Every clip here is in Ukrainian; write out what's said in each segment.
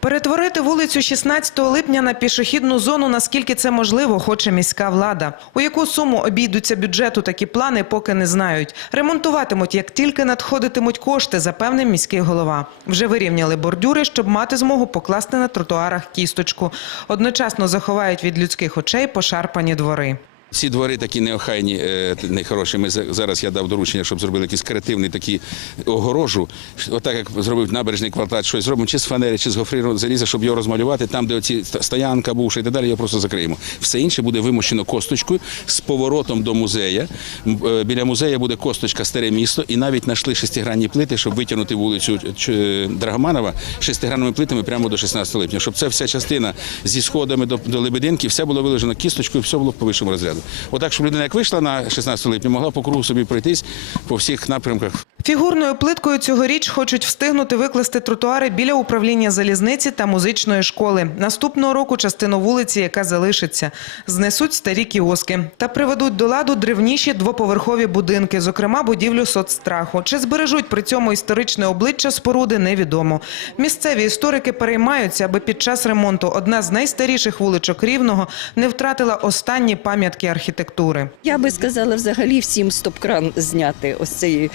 Перетворити вулицю 16 липня на пішохідну зону, наскільки це можливо, хоче міська влада. У яку суму обійдуться бюджету такі плани, поки не знають. Ремонтуватимуть, як тільки надходитимуть кошти, запевнив міський голова. Вже вирівняли бордюри, щоб мати змогу покласти на тротуарах кісточку. Одночасно заховають від людських очей пошарпані двори. Ці двори такі неохайні, е, нехороші. Ми зараз я дав доручення, щоб зробили якийсь креативний такий огорожу. Отак як зробив набережний квартал, щось зробимо, чи з фанери, чи з гофриру заліза, щоб його розмалювати. Там, де оці стоянка бувша і так далі, його просто закриємо. Все інше буде вимощено косточкою з поворотом до музея. Е, Біля музею буде косточка старе місто, і навіть знайшли шестигранні плити, щоб витягнути вулицю Драгоманова шестигранними плитами прямо до 16 липня. Щоб ця вся частина зі сходами до, Лебединки, все було виложено кісточкою, все було по вищому розряду. Отак, щоб людина, як вийшла на 16 липня, могла по кругу собі пройтись по всіх напрямках Фігурною плиткою цьогоріч хочуть встигнути викласти тротуари біля управління залізниці та музичної школи. Наступного року частину вулиці, яка залишиться, знесуть старі кіоски та приведуть до ладу древніші двоповерхові будинки, зокрема будівлю соцстраху. Чи збережуть при цьому історичне обличчя споруди, невідомо. Місцеві історики переймаються, аби під час ремонту одна з найстаріших вуличок Рівного не втратила останні пам'ятки архітектури. Я би сказала взагалі всім стоп-кран зняти, ось е,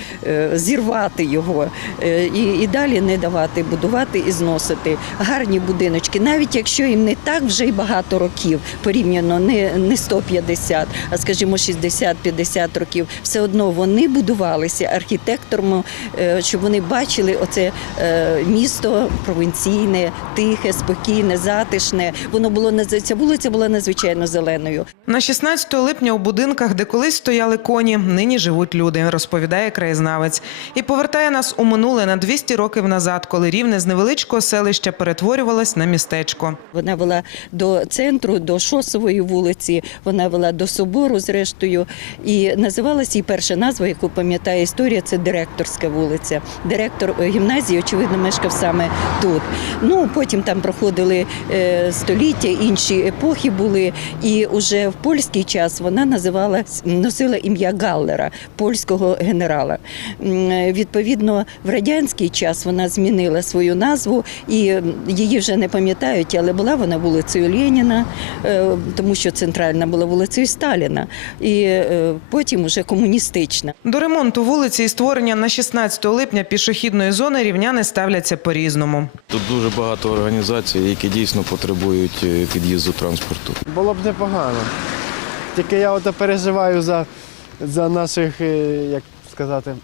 зірвати його е, і, і далі не давати будувати і зносити. Гарні будиночки, навіть якщо їм не так вже й багато років, порівняно не, не 150, а скажімо 60-50 років, все одно вони будувалися архітектором, е, щоб вони бачили оце е, місто провінційне, тихе, спокійне, затишне. Воно було ця вулиця була надзвичайно зеленою. На 16 липня у будинках, де колись стояли коні, нині живуть люди, розповідає краєзнавець. І повертає нас у минуле на 200 років назад, коли рівне з невеличкого селища перетворювалось на містечко. Вона вела до центру, до Шосової вулиці, вона вела до собору, зрештою. І називалася її перша назва, яку пам'ятає історія, це директорська вулиця. Директор гімназії, очевидно, мешкав саме тут. Ну потім там проходили е, століття, інші епохи були. І уже в польський час вона називалась носила ім'я Галлера, польського генерала. Е, Відповідно, в радянський час вона змінила свою назву і її вже не пам'ятають, але була вона вулицею Леніна, е, тому що центральна була вулицею Сталіна, і е, потім уже комуністична. До ремонту вулиці і створення на 16 липня пішохідної зони рівняни ставляться по-різному. Тут дуже багато організацій, які дійсно потребують під'їзду транспорту. Було б непогано. Тільки я ото переживаю за, за наших, як сказати,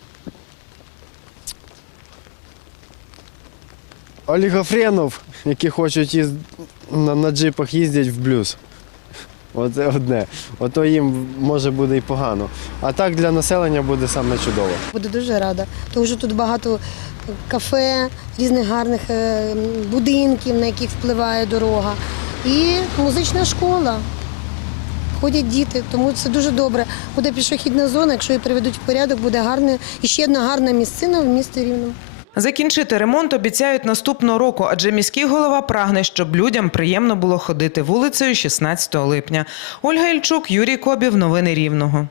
олігофренів, які хочуть їз... на, на джипах їздять в блюз. Оце одне. Ото їм може буде і погано. А так для населення буде саме чудово. Буду дуже рада, тому що тут багато кафе, різних гарних е, будинків, на яких впливає дорога, і музична школа. Ходять діти, тому це дуже добре. Буде пішохідна зона, якщо її приведуть в порядок, буде гарне і ще одна гарна місцина в місті Рівному. Закінчити ремонт обіцяють наступного року, адже міський голова прагне, щоб людям приємно було ходити вулицею 16 липня. Ольга Ільчук, Юрій Кобів. Новини Рівного.